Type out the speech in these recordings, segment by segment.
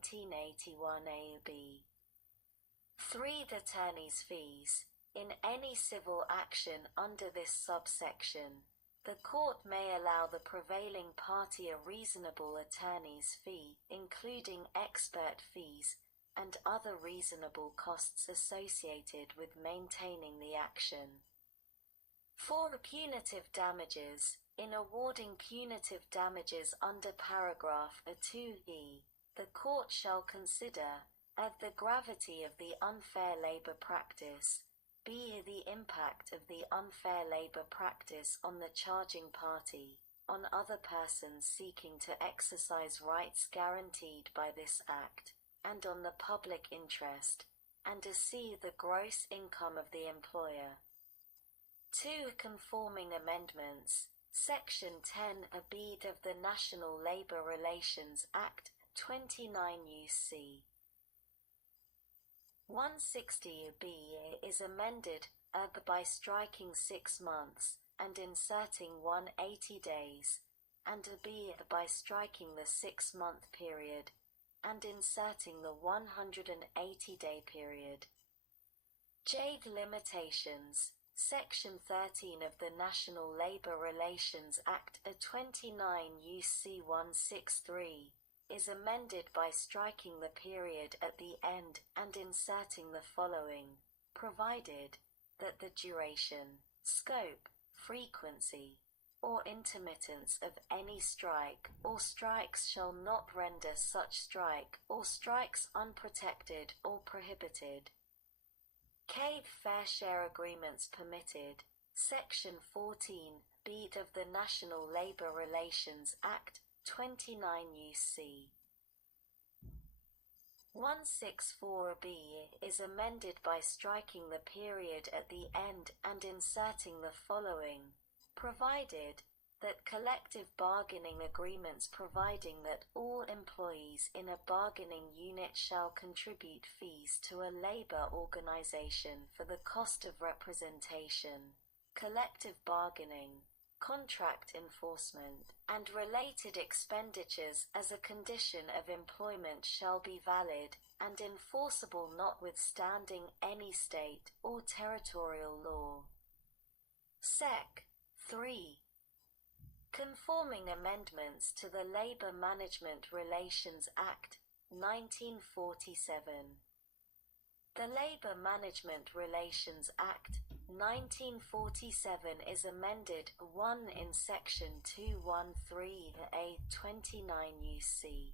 1981 A-B. 3. Attorney's fees. In any civil action under this subsection, the court may allow the prevailing party a reasonable attorney's fee, including expert fees, and other reasonable costs associated with maintaining the action. 4. Punitive damages. In awarding punitive damages under paragraph A2e, the court shall consider a. The gravity of the unfair labor practice, b. The impact of the unfair labor practice on the charging party, on other persons seeking to exercise rights guaranteed by this Act, and on the public interest, and c. The gross income of the employer. 2. Conforming amendments. Section 10(b) of the National Labor Relations Act, 29 U.C. 160(b) is amended by striking 6 months, and inserting 180 days, and b by striking the 6-month period, and inserting the 180-day period. J. Limitations. Section 13 of the National Labor Relations Act, 29 U.C. 163, is amended by striking the period at the end and inserting the following, provided that the duration, scope, frequency, or intermittence of any strike or strikes shall not render such strike or strikes unprotected or prohibited. K. Fair share agreements permitted. Section 14(b) of the National Labor Relations Act, 29 U.C. 164(b) is amended by striking the period at the end and inserting the following, provided that collective bargaining agreements providing that all employees in a bargaining unit shall contribute fees to a labor organization for the cost of representation, collective bargaining, contract enforcement, and related expenditures as a condition of employment shall be valid and enforceable notwithstanding any state or territorial law. Sec. 3. Conforming amendments to the Labor Management Relations Act, 1947. The Labor Management Relations Act, 1947 is amended 1 in Section 213A 29 U.C.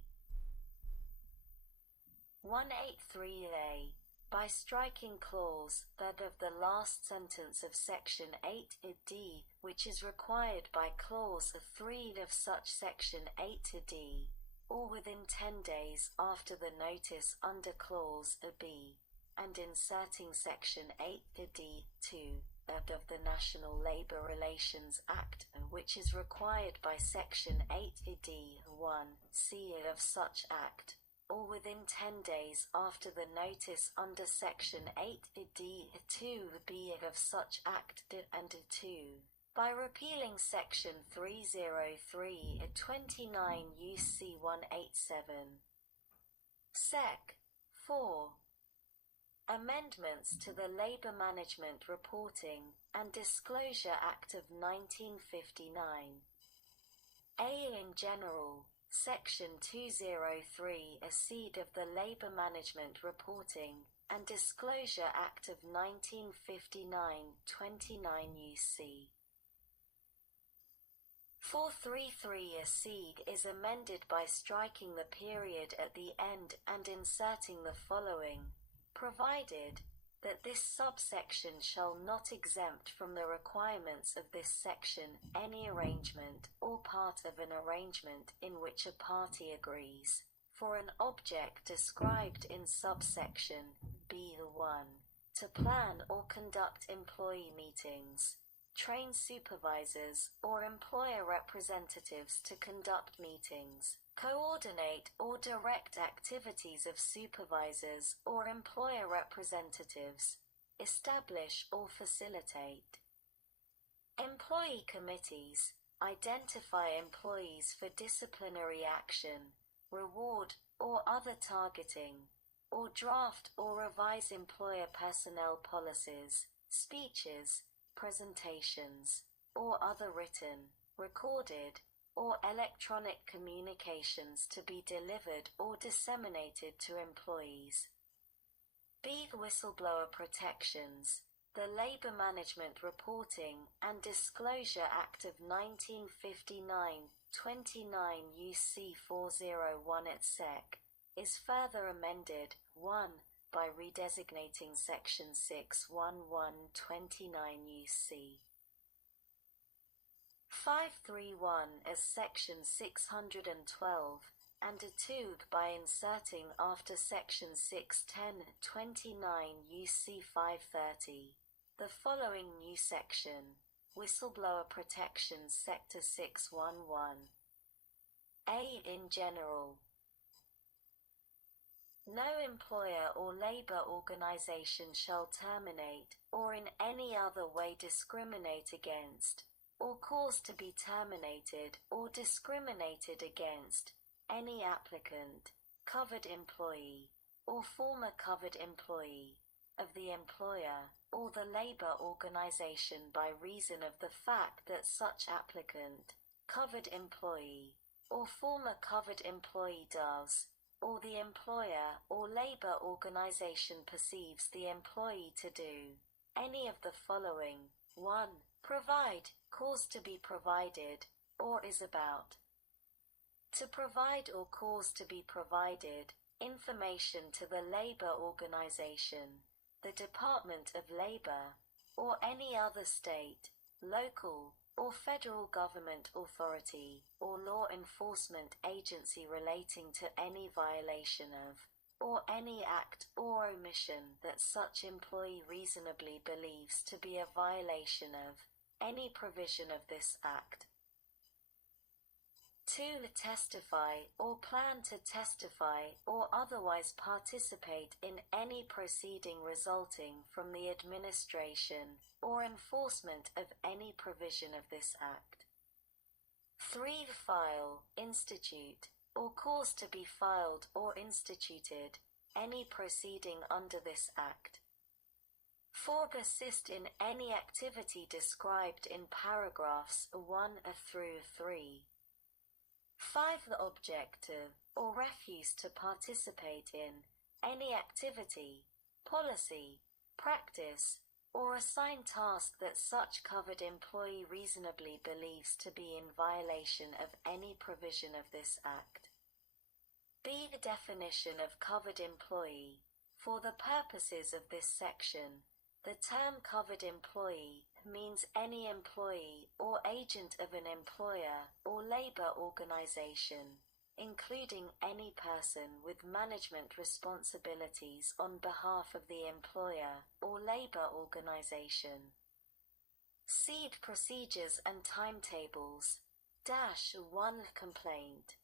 183A, by striking clause that of the last sentence of Section 8d, which is required by Clause 3 of such Section 8d, or within 10 days after the notice under Clause b, and inserting Section 8d(2) of the National Labor Relations Act, which is required by Section 8d(1)(c) of such Act, or within 10 days after the notice under Section 8d(2)(b) of such Act and 2, by repealing Section 303(29) U.C. 187. Sec. 4. Amendments to the Labor Management Reporting and Disclosure Act of 1959. A. In general, Section 203 (c) of the Labor Management Reporting and Disclosure Act of 1959, 29 U.C. 433 (c) is amended by striking the period at the end and inserting the following, provided that this subsection shall not exempt from the requirements of this section any arrangement or part of an arrangement in which a party agrees, for an object described in subsection B(1), to plan or conduct employee meetings, train supervisors or employer representatives to conduct meetings, coordinate or direct activities of supervisors or employer representatives, establish or facilitate employee committees, identify employees for disciplinary action, reward, or other targeting, or draft or revise employer personnel policies, speeches, presentations, or other written, recorded, or electronic communications to be delivered or disseminated to employees. B. Whistleblower protections. The Labor Management Reporting and Disclosure Act of 1959, 29 U.C. 401 et seq. is further amended, 1. by redesignating Section 61129 U.C. 531 as Section 612, and 2. by inserting after Section 610-29 U.C. 530 the following new section: Whistleblower Protections Sector 611. A. In general, no employer or labor organization shall terminate, or in any other way discriminate against, or cause to be terminated or discriminated against, any applicant, covered employee, or former covered employee of the employer or the labor organization by reason of the fact that such applicant, covered employee, or former covered employee does, or the employer or labor organization perceives the employee to do, any of the following: 1. Provide, cause to be provided, or is about to provide or cause to be provided, information to the labor organization, the Department of Labor, or any other state, local, or federal government authority, or law enforcement agency relating to any violation of, or any act or omission that such employee reasonably believes to be a violation of, any provision of this act. 2. Testify or plan to testify or otherwise participate in any proceeding resulting from the administration or enforcement of any provision of this act. 3. File, institute, or cause to be filed or instituted any proceeding under this act. 4. Persist in any activity described in paragraphs 1 through 3. 5. The object of, or refuse to participate in, any activity, policy, practice, or assigned task that such covered employee reasonably believes to be in violation of any provision of this act. B. The definition of covered employee. For the purposes of this section, the term covered employee means any employee or agent of an employer or labor organization, including any person with management responsibilities on behalf of the employer or labor organization. Seed procedures and timetables. 1. Complaint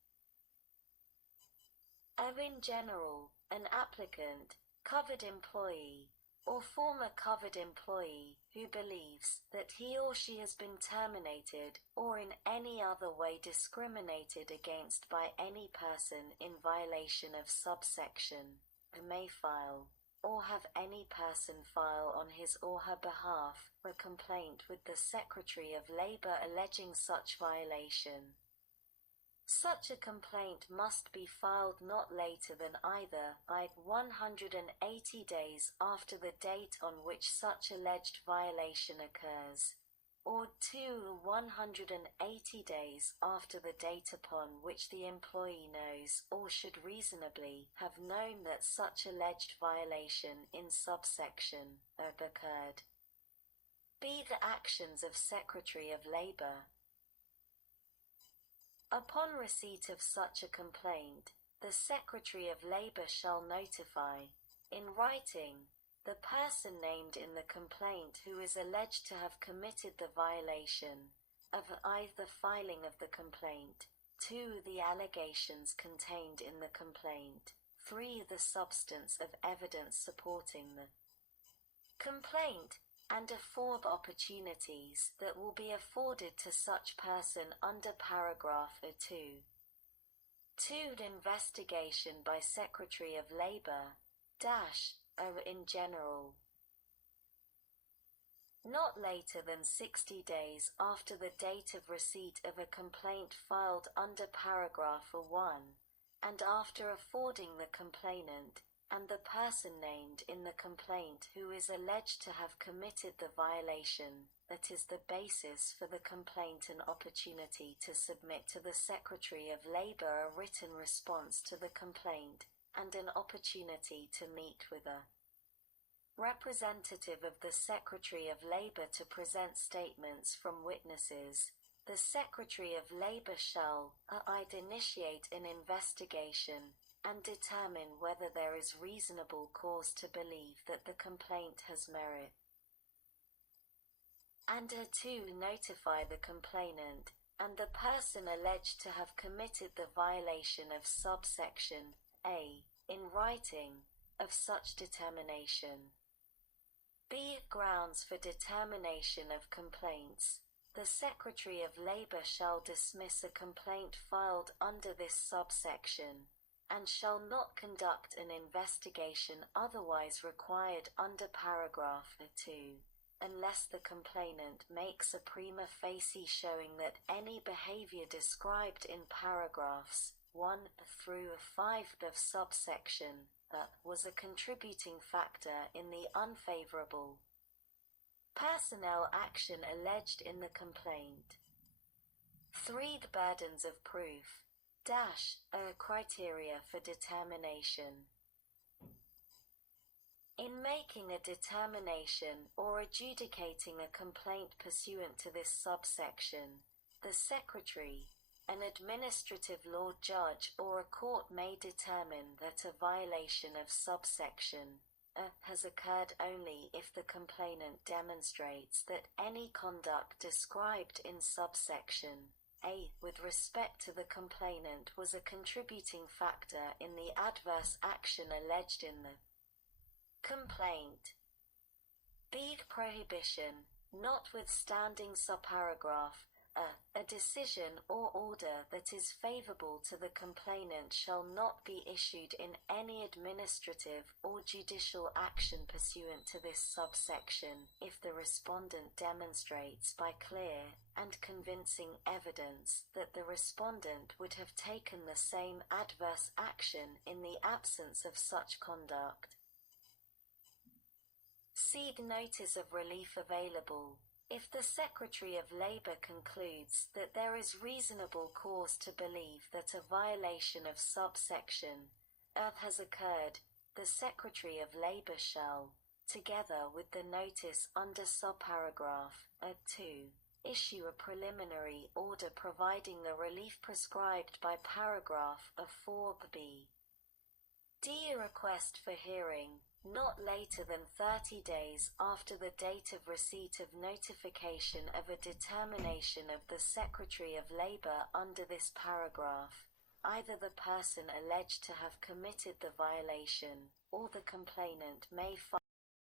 of, in general, an applicant, covered employee, or former covered employee who believes that he or she has been terminated or in any other way discriminated against by any person in violation of subsection, may file, or have any person file on his or her behalf a complaint with the Secretary of Labor alleging such violation. Such a complaint must be filed not later than either I 180 days after the date on which such alleged violation occurs, or 2 180 days after the date upon which the employee knows or should reasonably have known that such alleged violation in subsection occurred. B. The actions of Secretary of Labor. Upon receipt of such a complaint, the Secretary of Labor shall notify, in writing, the person named in the complaint who is alleged to have committed the violation, of I. the filing of the complaint, 2. the allegations contained in the complaint, 3. the substance of evidence supporting the complaint, and afford opportunities that will be afforded to such person under paragraph 2. 2. Investigation by Secretary of Labour -O in general. Not later than 60 days after the date of receipt of a complaint filed under paragraph 1, and after affording the complainant, and the person named in the complaint who is alleged to have committed the violation, that is the basis for the complaint, an opportunity to submit to the Secretary of Labour a written response to the complaint, and an opportunity to meet with a representative of the Secretary of Labour to present statements from witnesses. The Secretary of Labour shall initiate an investigation and determine whether there is reasonable cause to believe that the complaint has merit, and to notify the complainant and the person alleged to have committed the violation of subsection A in writing of such determination. B. Grounds for determination of complaints. The Secretary of Labour shall dismiss a complaint filed under this subsection, and shall not conduct an investigation otherwise required under paragraph 2, unless the complainant makes a prima facie showing that any behavior described in paragraphs 1 through 5 of subsection was a contributing factor in the unfavorable personnel action alleged in the complaint. 3. The burdens of proof criteria for determination. In making a determination or adjudicating a complaint pursuant to this subsection, the Secretary, an administrative law judge or a court may determine that a violation of subsection has occurred only if the complainant demonstrates that any conduct described in subsection A with respect to the complainant was a contributing factor in the adverse action alleged in the complaint. B. Prohibition. Notwithstanding subparagraph a decision or order that is favorable to the complainant shall not be issued in any administrative or judicial action pursuant to this subsection if the respondent demonstrates by clear and convincing evidence that the respondent would have taken the same adverse action in the absence of such conduct. See the notice of relief available. If the Secretary of Labour concludes that there is reasonable cause to believe that a violation of subsection has occurred, the Secretary of Labour shall, together with the notice under subparagraph 2, issue a preliminary order providing the relief prescribed by paragraph 4b. D. A request for hearing, not later than 30 days after the date of receipt of notification of a determination of the Secretary of Labour under this paragraph, either the person alleged to have committed the violation or the complainant may file